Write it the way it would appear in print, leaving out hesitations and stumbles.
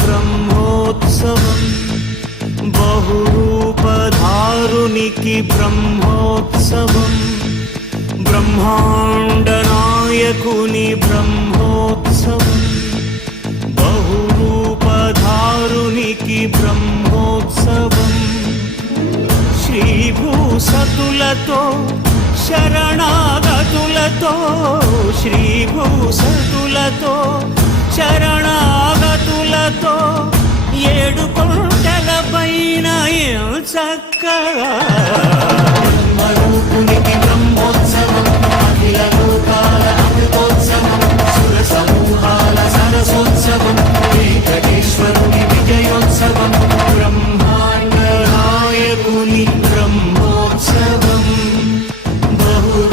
బ్రహ్మోత్సవం బహురూపధారునికి బ్రహ్మోత్సవం బ్రహ్మాండ నాయకుని బ్రహ్మోత్సవం బహురూపధారునికి బ్రహ్మోత్సవం శ్రీభూసతులతో శరణాగతులతో శ్రీభూసతులతో శరణాగతులతో ఏడు కొండల పైన చక్కగా బ్రహ్మరూపునికి